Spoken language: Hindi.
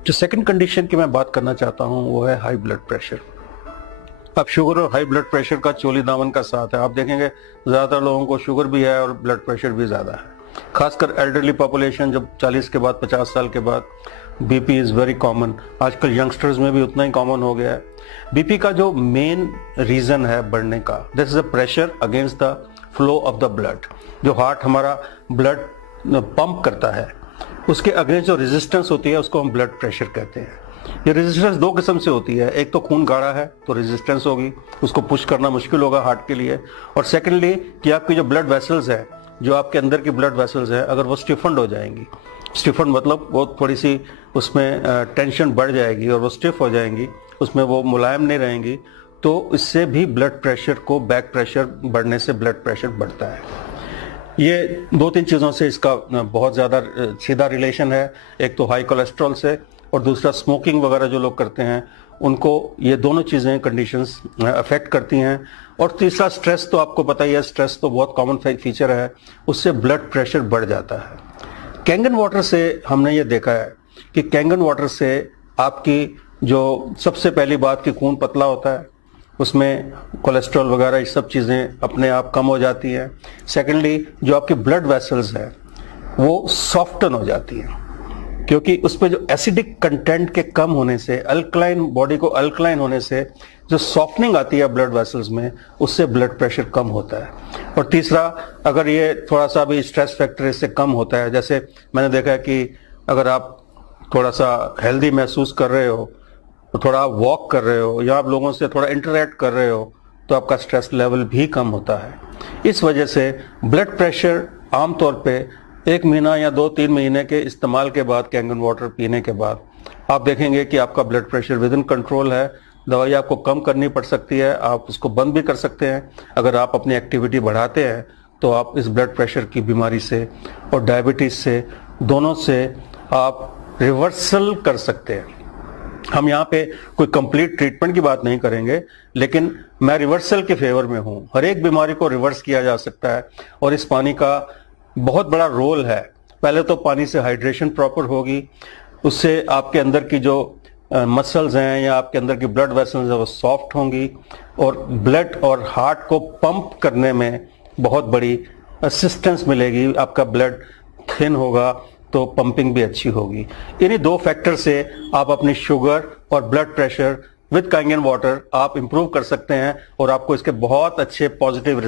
जो सेकंड कंडीशन की मैं बात करना चाहता हूं वो है हाई ब्लड प्रेशर। अब शुगर और हाई ब्लड प्रेशर का चोली दामन का साथ है। आप देखेंगे ज्यादातर लोगों को शुगर भी है और ब्लड प्रेशर भी ज्यादा है, खासकर एल्डरली पॉपुलेशन। जब 40 के बाद 50 साल के बाद बीपी इज वेरी कॉमन। आजकल यंगस्टर्स में भी उतना ही कॉमन हो गया है। बीपी का जो मेन रीजन है बढ़ने का, this is the pressure against the flow of the blood. जो हार्ट हमारा ब्लड पंप करता है उसके अगेंस्ट जो रेजिस्टेंस होती है उसको हम ब्लड प्रेशर कहते हैं। ये रेजिस्टेंस दो किस्म से होती है, एक तो खून गाढ़ा है तो रेजिस्टेंस होगी, उसको पुश करना मुश्किल होगा हार्ट के लिए। और सेकेंडली कि आपकी जो ब्लड वेसल्स है, जो आपके अंदर की ब्लड वेसल्स है, अगर वो स्टिफन्ड हो जाएंगी, स्टिफन्ड मतलब वो थोड़ी सी उसमें टेंशन बढ़ जाएगी और वो स्टिफ हो जाएंगी, उसमें वो मुलायम नहीं रहेंगी, तो इससे भी ब्लड प्रेशर को, बैक प्रेशर बढ़ने से ब्लड प्रेशर बढ़ता है। ये दो तीन चीज़ों से इसका बहुत ज़्यादा सीधा रिलेशन है। एक तो हाई कोलेस्ट्रॉल से और दूसरा स्मोकिंग वगैरह जो लोग करते हैं उनको ये दोनों चीज़ें कंडीशंस अफेक्ट करती हैं। और तीसरा स्ट्रेस, तो आपको पता ही है, स्ट्रेस तो बहुत कॉमन फीचर है, उससे ब्लड प्रेशर बढ़ जाता है। कैंगन वाटर से हमने ये देखा है कि कैंगन वाटर से आपकी जो सबसे पहली बात कि खून पतला होता है, उसमें कोलेस्ट्रॉल वगैरह ये सब चीज़ें अपने आप कम हो जाती हैं। सेकेंडली जो आपकी ब्लड वेसल्स है वो सॉफ्टन हो जाती हैं, क्योंकि उस पर जो एसिडिक कंटेंट के कम होने से, अल्कलाइन, बॉडी को अल्कलाइन होने से जो सॉफ्टनिंग आती है ब्लड वेसल्स में, उससे ब्लड प्रेशर कम होता है। और तीसरा, अगर ये थोड़ा सा भी स्ट्रेस फैक्टर इससे कम होता है, जैसे मैंने देखा है कि अगर आप थोड़ा सा हेल्दी महसूस कर रहे हो, तो थोड़ा आप वॉक कर रहे हो या आप लोगों से थोड़ा इंटरेक्ट कर रहे हो, तो आपका स्ट्रेस लेवल भी कम होता है। इस वजह से ब्लड प्रेशर आमतौर पे 1 महीना या 2-3 महीने के इस्तेमाल के बाद, कैंगन वाटर पीने के बाद, आप देखेंगे कि आपका blood pressure with in control है। दवाई आपको कम करनी पड़ सकती है, आप उसको बंद भी कर सकते हैं। अगर आप अपनी एक्टिविटी बढ़ाते हैं तो आप इस ब्लड प्रेशर की बीमारी से और डायबिटीज से, दोनों से आप रिवर्सल कर सकते हैं। हम यहाँ पे कोई कंप्लीट ट्रीटमेंट की बात नहीं करेंगे, लेकिन मैं रिवर्सल के फेवर में हूँ। हर एक बीमारी को रिवर्स किया जा सकता है और इस पानी का बहुत बड़ा रोल है। पहले तो पानी से हाइड्रेशन प्रॉपर होगी, उससे आपके अंदर की जो मसल्स हैं या आपके अंदर की ब्लड वेसल्स हैं वो सॉफ्ट होंगी और ब्लड और हार्ट को पंप करने में बहुत बड़ी असिस्टेंस मिलेगी। आपका ब्लड थिन होगा तो पंपिंग भी अच्छी होगी। इन्हीं दो फैक्टर से आप अपनी शुगर और blood pressure with Kangen water आप इंप्रूव कर सकते हैं और आपको इसके बहुत अच्छे पॉजिटिव